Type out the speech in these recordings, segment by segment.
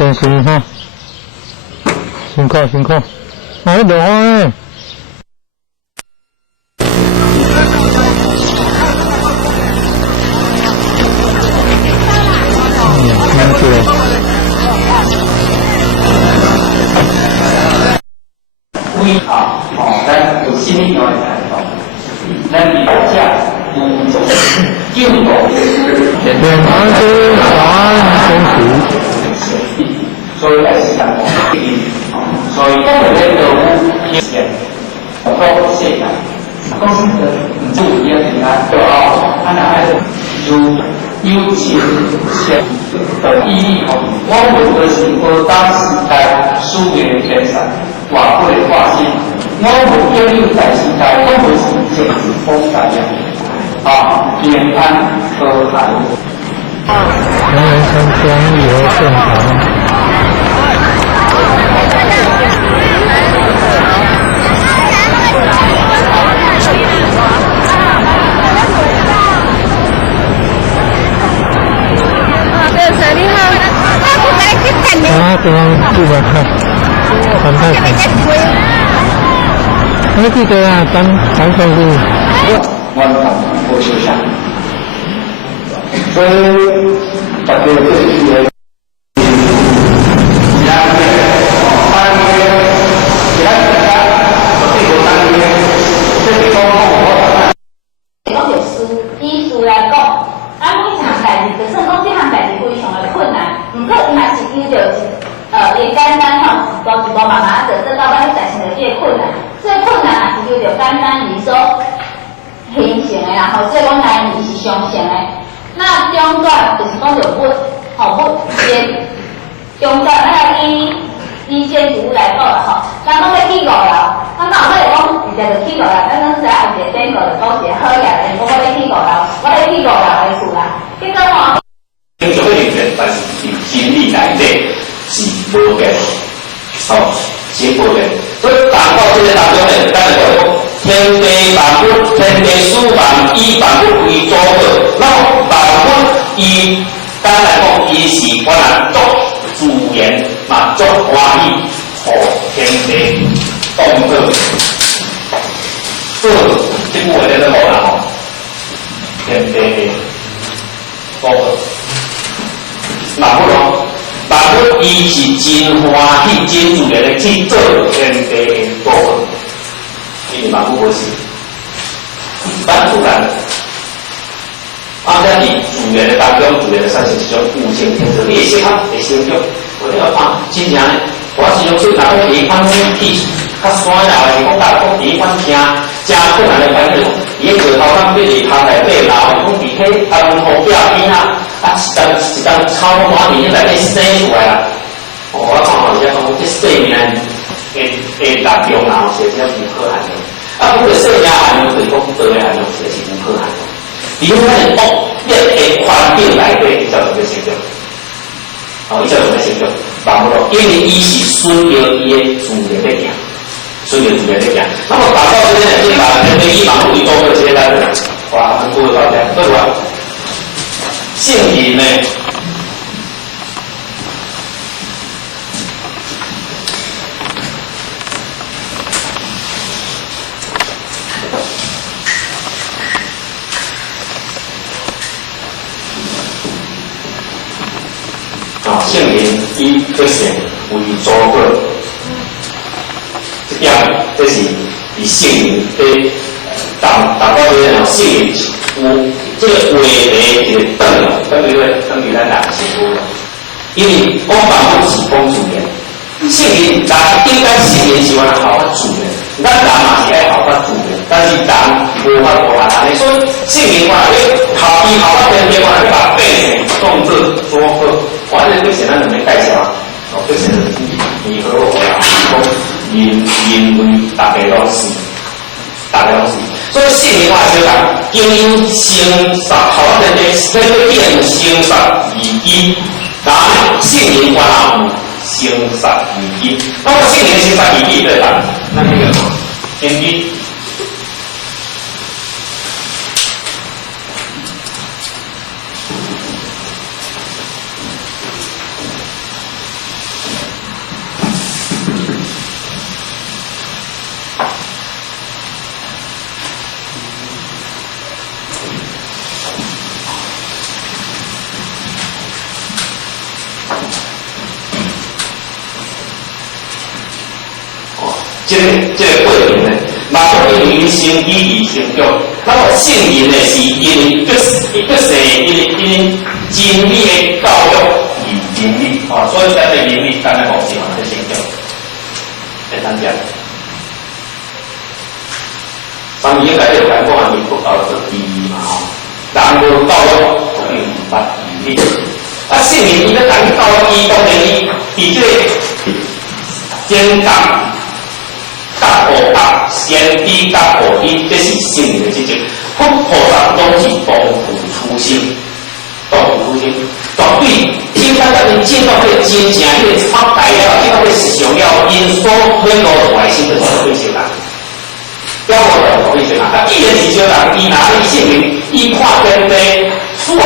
先生哈，辛苦辛苦，啊，你落雨诶。规划咱有心理样的态度，咱理解有种救国，健康是三公司，所以来是讲所以当我们的偏见，都现象，公司的就业平台都他哪来有钱钱的意义哦，我们的是我当时在苏联天上。瓦不能挂心，我们建立在时代都不是政治风格样平安和諧。人人生公益和正常。啊，对方不管看。很太惨。那记得啊，咱上去。我不休想，所以大家这些。医术来讲，每一项代志，就算讲这项代志非常的困难，毋过伊嘛是遇到也简单吼，一步慢慢就得到咱达成的这个困难。这个困难也是叫做简单而所形成的啦，即个讲难易是相成的。那中段就是讲着物，先中段以建筑物来讲啦吼，咱讲要起5楼，咱若有讲直接就起5楼，咱讲知影一个典故就讲一个好嘢的，我要起5楼，我要起5楼的厝啦。结果吼，这个人但是经历内底是无嘅，是无嘅。所以谈到这个当中呢，咱就讲天地万物，天地始万以万物为主体，那么万物伊，咱来讲伊是我人作自然嘛，作欢喜，互天地动作，这句话在这好啦吼，天地动作，万物咯。万物伊是真欢喜、真自然的去做天地的部分，因为万物无是咱自然，在你自然的当中，自然的产生一种无情天生，你的心会生长。我要看真正的，我形容说，哪个地方去较山啦，还是讲大个地方听，真困难的环境，伊个头上对着头来爬楼，讲伫迄东湖边边啊。一当草花里面内底生出来啦。我看好像讲这生命会当中啊，是比较不可能的。不过生命含量就是讲得的含量是不可能的。比如咱的一个环境内底，伊才会成长。伊才会成长。万物咯，因为伊是顺着伊的自然在行，顺着自然在行。那么打到这边呢，就把人的一万物一多的这些来讲，哇，很多的大家，对吧？性灵呢？性灵以不善为主个，这点这是以性灵的达到这个性灵有。这个话题就是等于咱人生活，因为讲万物是讲自然，性灵咱应该性灵是我们效法自然，咱人嘛是爱效法自然，但是人无法效法人，所以性灵我来效法天地，我来把变成动作做好，完全对咱人的介绍啊，对咱你和我啦，讲人为大家拢是。所以性灵话就讲，经由生杀，好人的这个变生杀二基，然后性灵话有生杀二基，那么性灵生杀二基对吧？那个天机。这个过程呢，嘛都因为身体而成长。那么圣人呢，是因个生因真理的教育而能力，所以咱的能力当然无是嘛在成长。简单讲，咱们应该有讲过民国教育的意义嘛，人无教育，就会无法能力。啊，圣人伊咧讲教育，伊当然伊伫这个简单。甲菩萨、先知、甲菩提，这是圣人的职责。佛菩萨拢是同父出生，同父出生，绝对听咱咱们见到迄个真正迄个发大了，见到迄个实相了，因所推露出来心的是会相人，了无就会相人。啊，既然是相人，伊拿伊圣人，伊看天地，所有。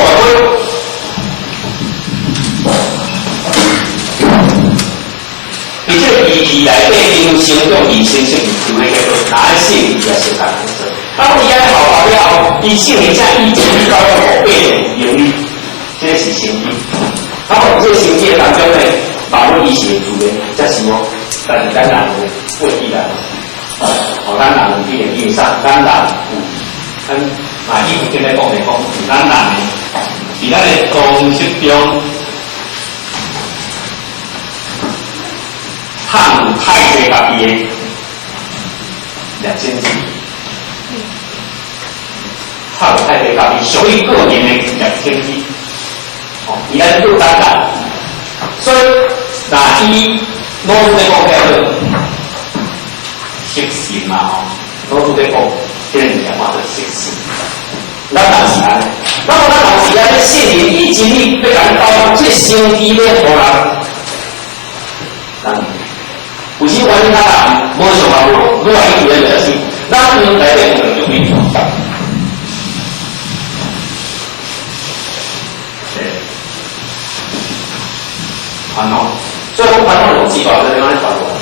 而且议题内底因成长而生出就会叫做哪一性也是干做。那么伊安好法了，伊性人像意志力高要后辈的能力，这个是成绩。那么这个成绩当中呢，马路伊是主的，这是我，但是咱人不一样。咱人基本上，咱人咱嘛伊今日讲的讲，咱人伫咱的公式中。汉太岁家己的2000字，汉太岁家己属于个人的2000字，伊安做单单，所以那伊老师在讲叫做识性嘛，老师在讲这个物件叫做识性。咱当时安尼，那么咱当时安尼圣人以真理要甲你教，这生机要互人，有时原因咱人无想法，愈来愈觉得就是，咱因内底可能就变错。烦恼，所以讲烦恼有几大在哪里传过来？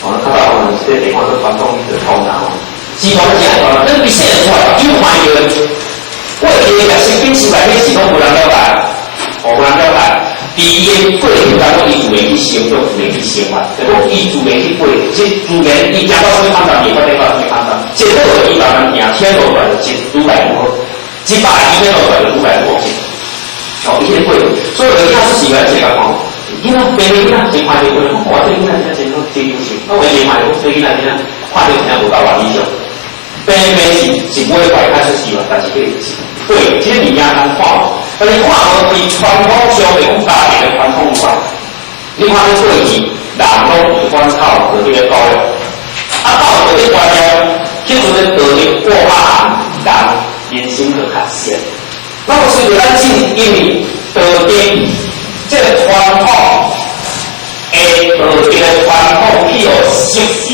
看到我们这个地方是传统的通常几大是安怎？咱比现在出来，有买有，过去的新兵出来，迄时拢无人了解，无人了解。第一，过去当中伊自然去成长，自然去生活，就讲伊自然去过，即自然伊行到什么方向，伊发展到什么方向。结果伊慢慢行，天路出来就愈来愈好，一百一天路出来就愈来愈好些。伊迄过，所以人家是喜欢这个讲，囡仔别人囡仔真快乐，我这囡仔真好，真优秀。我为买我这囡仔真看到真无够理想。平是不会怪他是喜欢，但是可以对，其实你压能看，但是看无伊传统上面讲家庭的传统法，你看你过去人拢以关靠着这个教育，靠着这个观念，迄阵的道理过下人人生就较善。那么随着咱进因为道理这个传统的道理的传统去互实行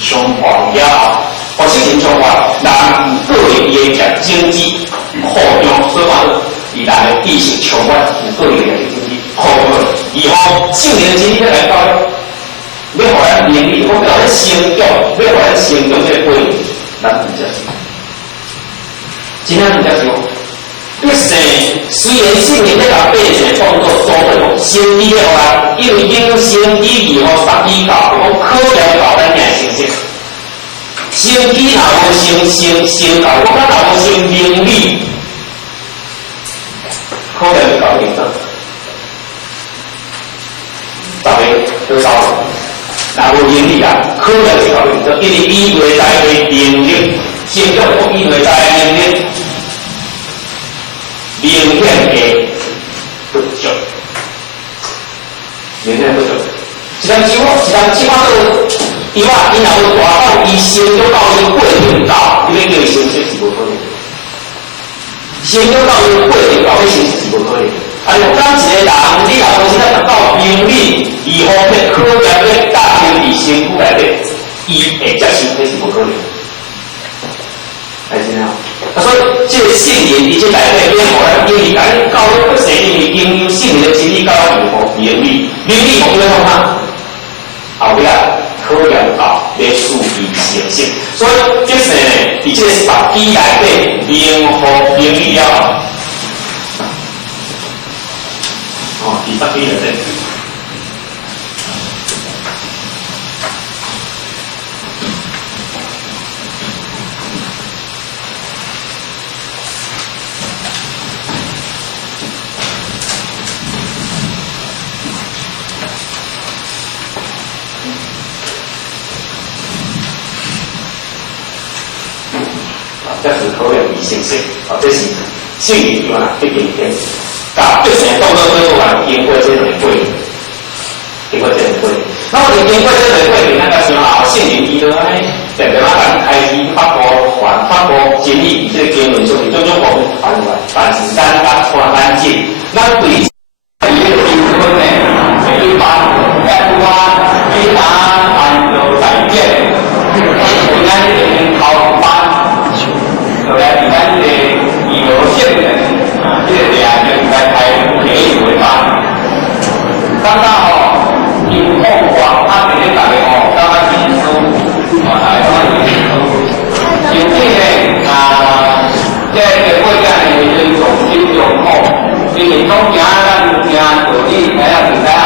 相关了。或是情况话，人个人伊个经济扩张，所以讲伊人的知识充满有个人的经济扩张，以后圣人的经济来教育，要互咱能力，我要咱成长，要互咱成长这个过程，咱唔接受。真正唔接受。这生虽然圣人要甲百姓创作所谓讲生理了啊，因为因生理以后杀比较，讲科学搞咱也成绩。身体若无成到，我讲若无成能力，可能就搞定了。大家都少了，若无能力啊，可能就搞定了。因为伊内在的能力，成长讲伊内在的能力，明显的不足，明显不足。一人即马都。伊若有大到伊成长到伊过程到，你要叫伊成绩是无可能。成长到伊过程到，迄成绩是无可能。啊，当一个人，你若无真正达到能力，以后要考验要搭进伫身躯内底，伊会接受，迄是无可能。係怎样？所以这个圣人，伊这内底要互咱，因为咱教育不是因为应用圣人的真理教育能力，能力无要创后尾啊。考验到要树立成绩，所以这是呢，伫这个法理内底灵活能力了。伫法理内底，形式，这是性灵以外一点点。甲对成动作对我来经过这两过程，经过这两过程。那么你经过这两过程，那个时候性灵伊就安尼，常常啊开始发布真理，这个经文中种种我们传出来，但是咱甲传干净，咱对伊个经文呢，一般一打按照改变，应该是考班，就来你看这有限的。这个俩就应该开协议为班。刚到以后他每天打电话，刚刚提出，来刚刚提出，有这个这个会干的是总经总后，就是中间让中间努力才要比较好。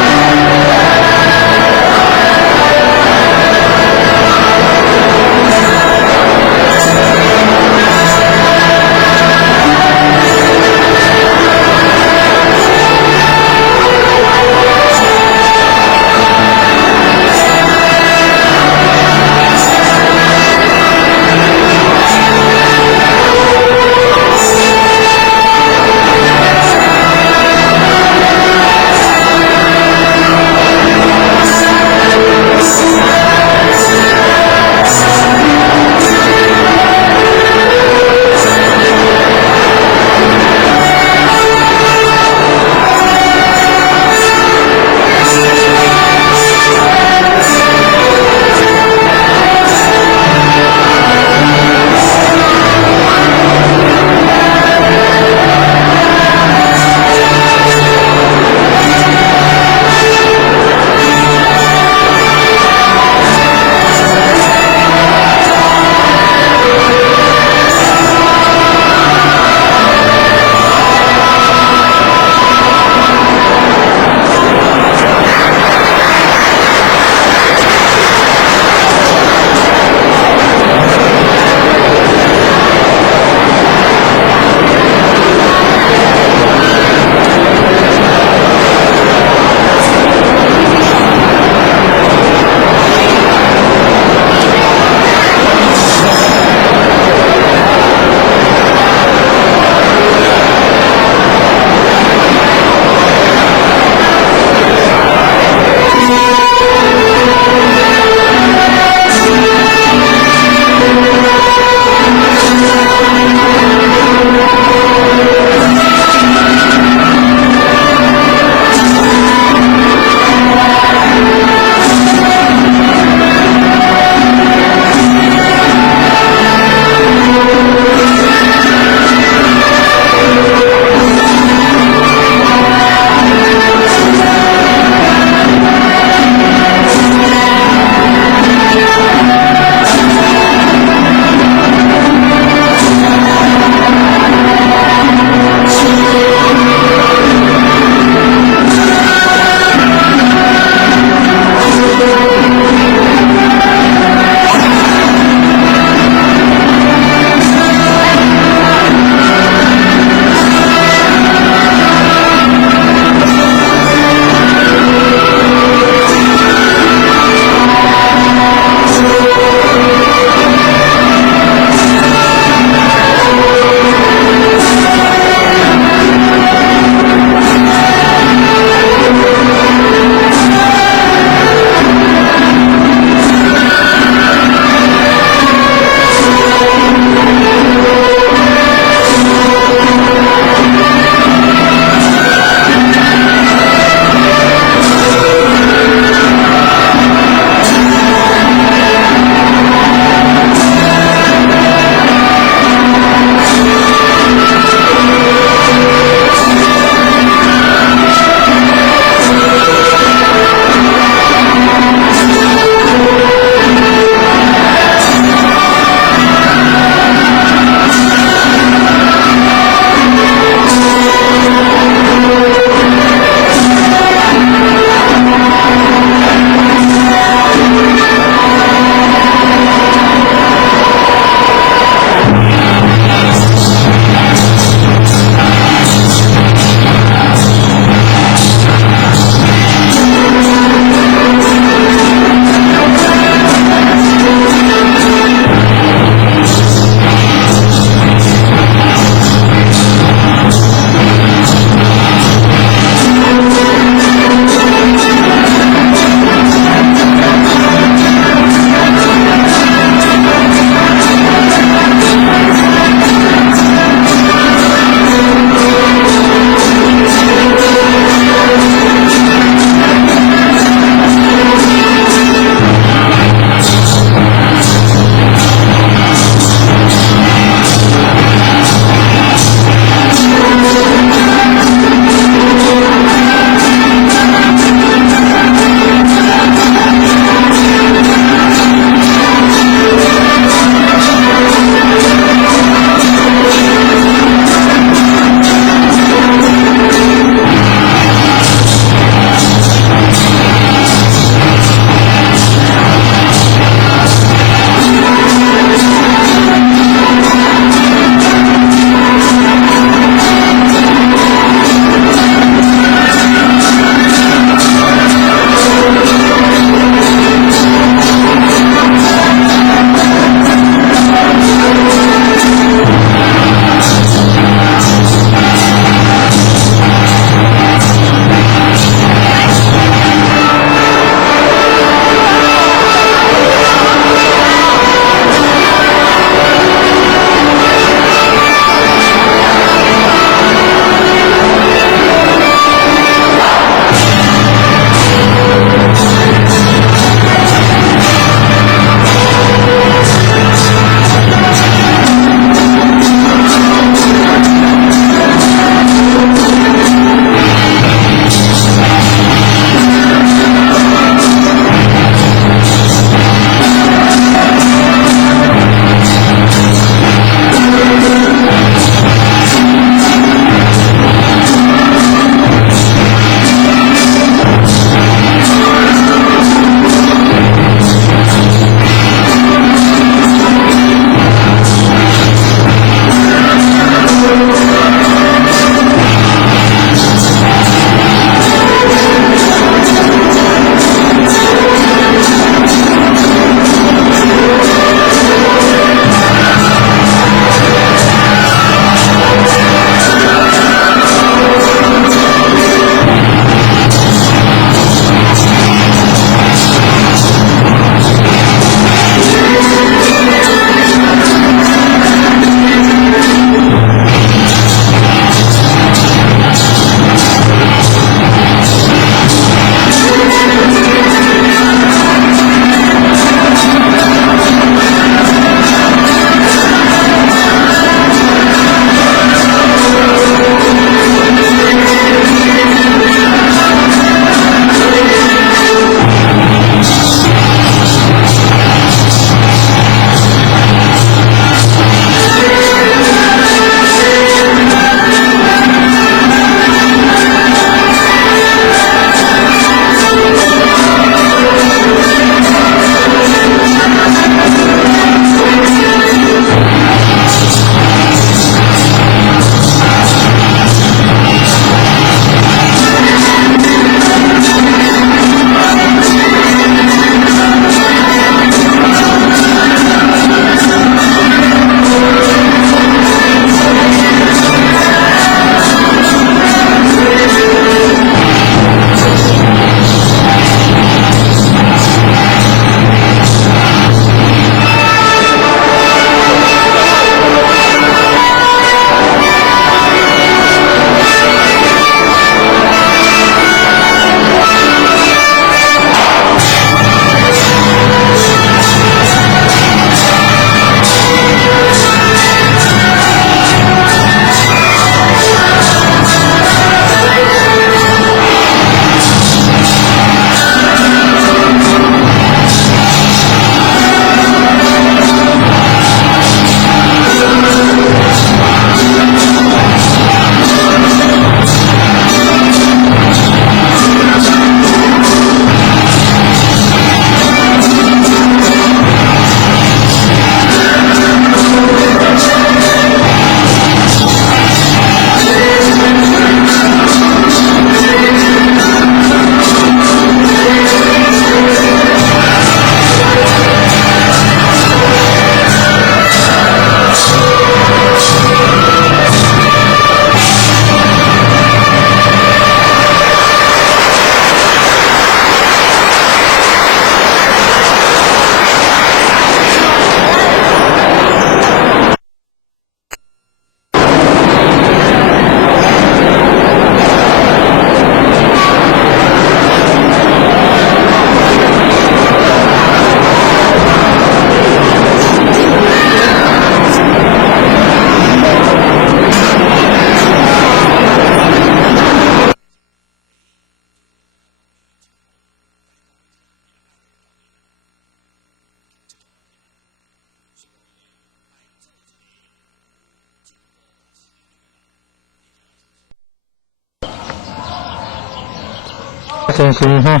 真心哈，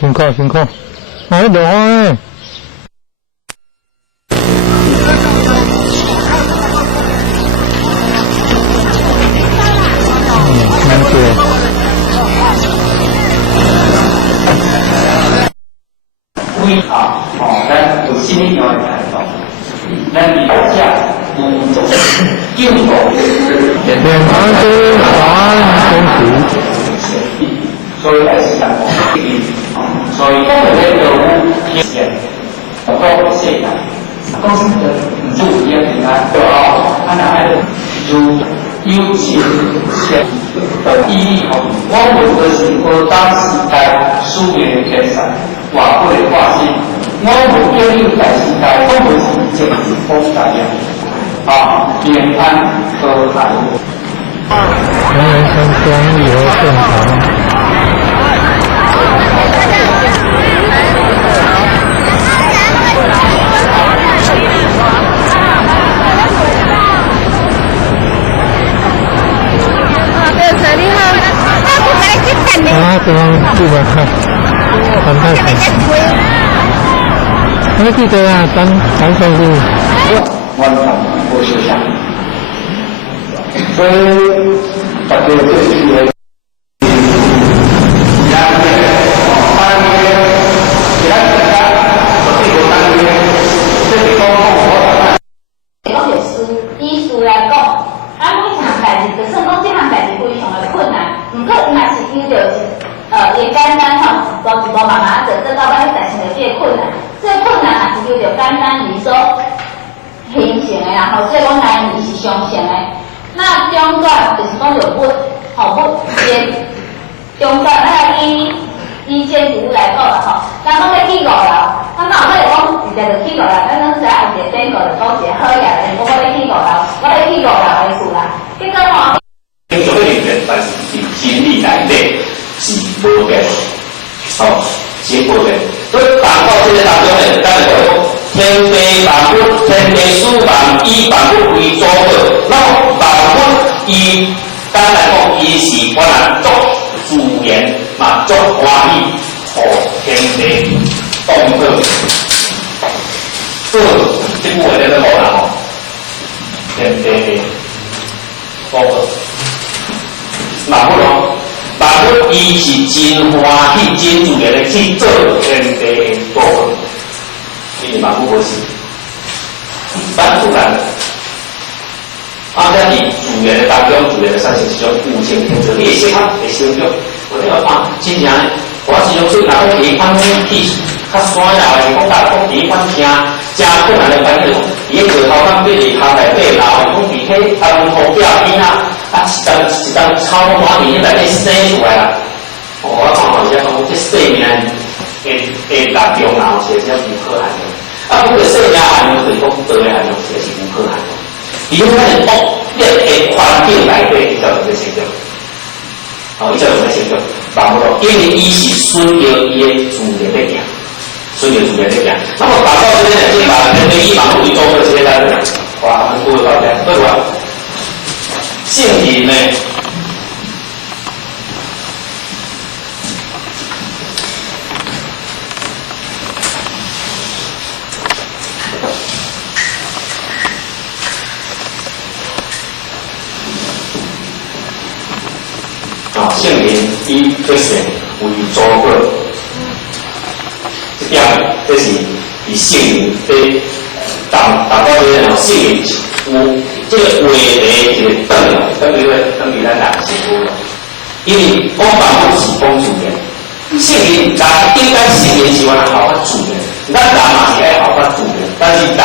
辛苦辛苦，哎，落雨诶。为咱有心理上的态度，咱比较有种敬重，健康是环公司，所以还是讲所以我们的业务偏见，多些的，公司的主业平台他拿来如有钱钱的意义我们的是我当时在书面开始。话过嚟話先，我們將要第四屆都會是政治風大人延安和台。人人生中以后正常。啊，这样对吧？很太惨。我记得啊，咱上次完全不是想，所以大家对这个。简单吼，一步慢慢做，做到尾达成着这个困难。这个困难也是叫做简单于所形成的啦，吼，所以讲难易是相成的。那中段就是讲着物，吼物先中段，以前例如来讲啦，吼，咱讲要起5楼，咱哪有可能讲直接就起5楼？咱拢知影有一个典故，就讲一个好嘢的，我要起5楼，我要起5楼的事啦。结果吼，做个人员，但是心理内底。是无嘅，是无嘅。所以办到这个当中呢，咱就讲天地万物，天地始万以万物为主的，那么万物伊，咱来讲，伊是我人作自然嘛，作欢喜，互天地动好。这句话叫做无啦吼，天地动好，万物咯。万物伊是真欢喜、真自然的去做天地的部分，因为万物无是咱自然。在你自然的当中，自然的产生是种无情天择，你会小可会成长。我哋要看，真正我形容说，哪个地方去较山了，还是讲讲地方正困难的环境，伊个头壳对里头内底老，讲伫迄当土表边啊。一张草花里面内底生出来啦。我看好像讲，这生命会达中啊，有些是无可含的。不过生命含量就是讲对的含量，有些是无可含的。伊种开始你个环境内底，伊才有在成长。伊才有在成长。万物咯，因为伊是顺着伊的自然在行，顺着自然在行。那么打到这边呢，就把人的一万物宇宙的这些来讲，哇，很多的道理，对吧？性灵呢？性灵以决定为主个，这点这是以性灵对达到这个性灵有。这个话题一个等于咱人生活了，因为讲万物是讲自然，性灵咱应该性灵是我人效法自然，咱人嘛是爱效法自然，但是人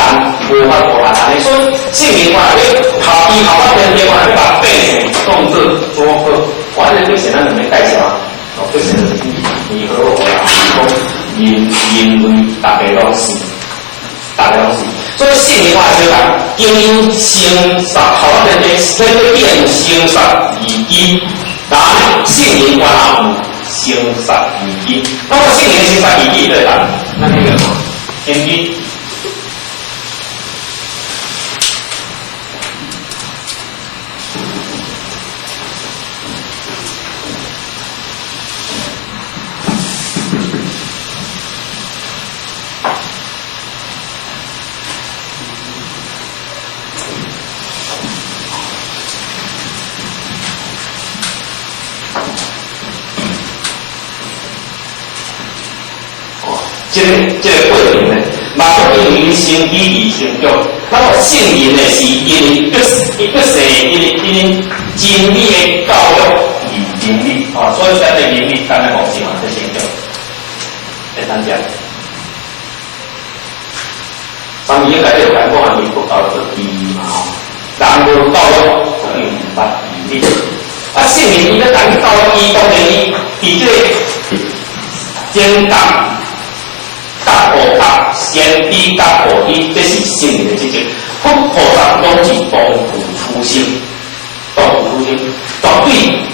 无法无法安尼，所以性灵我来要效法天地，我来要把变成动作做好，我这对简单两个介绍啊，对简单你和我啦，讲人类大家拢是。所以性灵话就讲，因生杀，好的呢，天对变生杀以基，然后性灵话有生杀以基，那么性灵生杀以基对吧？那个天地。这个过程呢，嘛因为身体而成长，那么圣人呢是因不是因真理的教育而能力哦，所以咱的能力咱的目前嘛在成长，第三点。咱们应该有讲过啊，民国教育的意义嘛吼，人无教育就有无法义理。啊，圣人伊咧讲教育，伊当然伊这简单、甲菩萨、先知甲菩提，这是圣人的职责。佛菩萨拢是同父出生，同父出生，绝对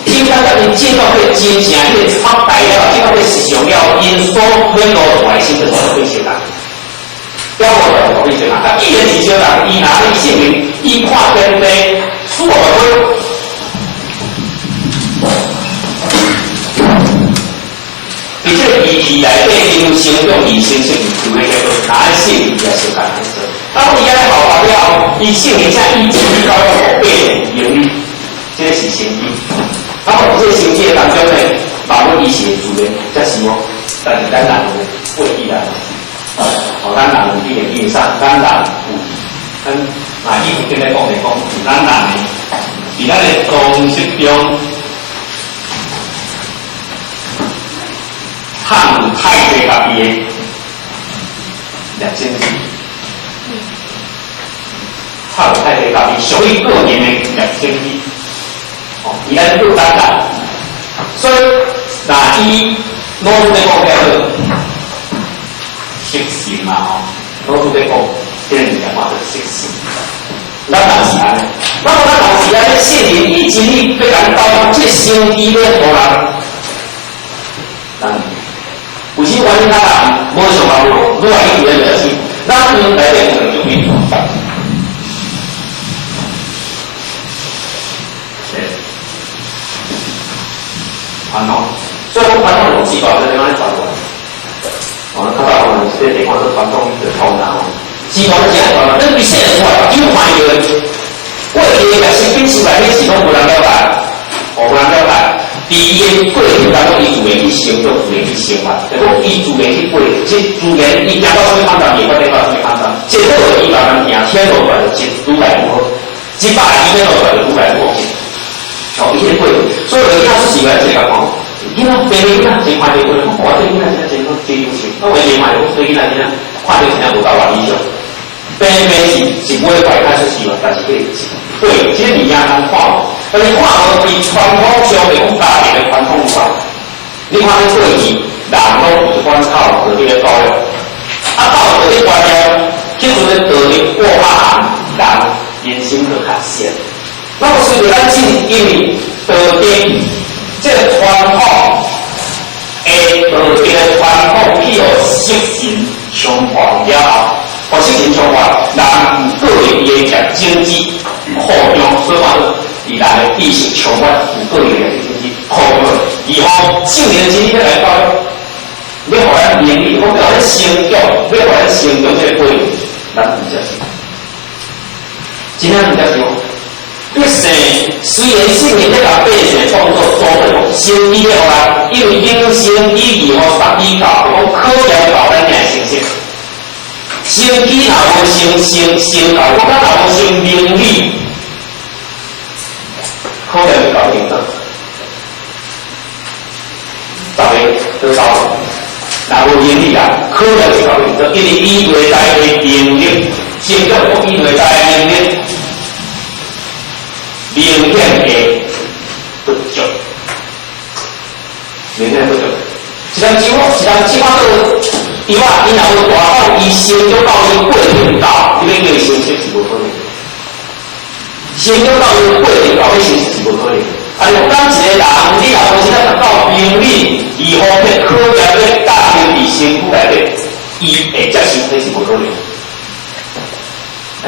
今咱咱们见到迄个真正迄个发大了，见到迄个实相了，因所显露出来心的都是会相人。标我的我会相人，啊，一人是相人，伊哪里圣人，伊看天地，所有。而且议题内底因成长而形成就迄个哪一性也是干的事。当伊安尼好法了，伊性格像意志力高有变能力，这是成绩。然后这个成绩当中呢，把握伊是主人，这是我，但是咱人未必然。哦，咱人有迄个印象，咱人有，咱嘛伊有跟咧讲咧讲，咱人伫咱的公式中。汉有太多家己的两千字，汉有太多家己属于个人的两千字，哦，伊咱不单单，所以那伊老师在讲叫做习性嘛，吼，老师在讲这个物件叫做习性。咱当时安尼，那么咱当时安尼，圣人以真理要讲到这生机要互人，咱。有些原因咱人无想法，愈来越觉得是，咱应该在可能就变成。传统，所以讲传统用字法在点样传过来？哦，看到我们这个地方是传统的通拿哦，字法是怎样传的？咱比现在出来，有看有，过去的新品出来，你系统无人了解，无人了解。第一个过程当中，伊自然去成长，自然去生活，就讲伊自然去过，即自然伊行到什么判断，也发展到什么判断。结果伊慢慢行，天路出来就愈来愈好，一百天路出来就愈来愈好。哦，伊个过程，所以人家是喜欢这个讲，囡仔别人囡仔真看到过，我这囡仔真真好，真优秀。我为另外我对囡仔囡仔看到真正无够话理想。平是不会怪他是喜欢，但是可以对，这个物件通看无。但是看无伊传统上面讲家庭的传统法，你看你过去人拢是管靠道德的教育，啊道德的观念，迄阵的道德过下人生就较善。那么随着咱进因为道德这个传统的道德的传统，譬如习性强化了后。或是情况话，人个人的经济好用，所以讲，伊人的意识充满有个人的经济好用，以后圣人的经济来教育，要互咱能力，我要咱成长，要互咱成长这个过程，咱唔接受。真正唔接受。一生虽然圣人在甲百姓创作做的先知的话，因为因先知以后十二教，我考验到咱嘅成绩。先知若无成教，我讲若无成能力，可能就搞定了。大家都知道，若无能力啊，可能就搞定了。因为伊内在的能力，成长我伊内在的能力，明显的不足，明显不足。一人计划都。伊若有大到伊成长到伊过程到，伊要叫伊成绩是无可能。成长到伊过程到，伊成绩是无可能。啊，若当一个人，你若无真正到能力，以后要考验要答应伊身躯内底，伊会接受，这是无可能。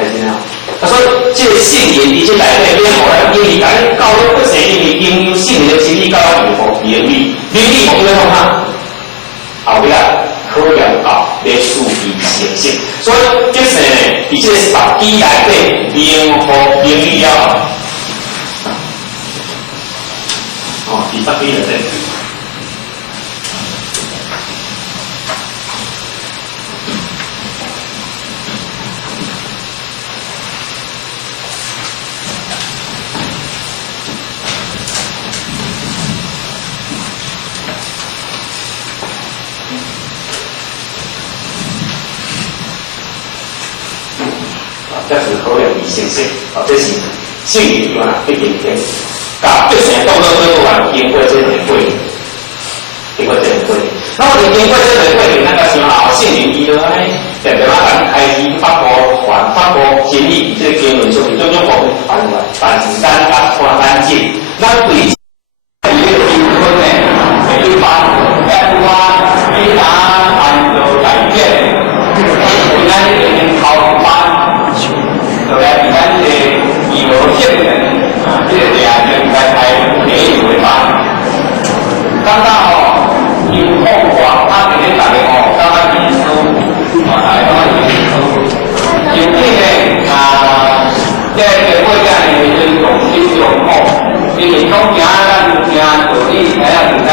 是这样。啊，所以这个圣人，伊这内底要互咱因为咱教育不是因为应用圣人的真理教育有能力，能力无要创啥？后尾啊。考验到要树立成绩，所以这是呢，伫这个十基内底明和明理了。哦，第十基内底，才是好良医先生，这是姓名以外一点点。甲决定动作做完，经过这个过程，经过这个过程，那么你经过这个过程，那个时候姓名伊就安尼，特别咱开始发布心意，这个经文就是种种我们传来，但是咱甲看干净，咱对伊个结婚呢，一般一旦按照改变，咱这个头班，就来咱这医疗性能。这个地方应该开美语为班。刚到有空话，他今天打电话，刚刚医生，来刚刚医生，有这个这个国家的这种金融哦，因为中间咱做的才要知道。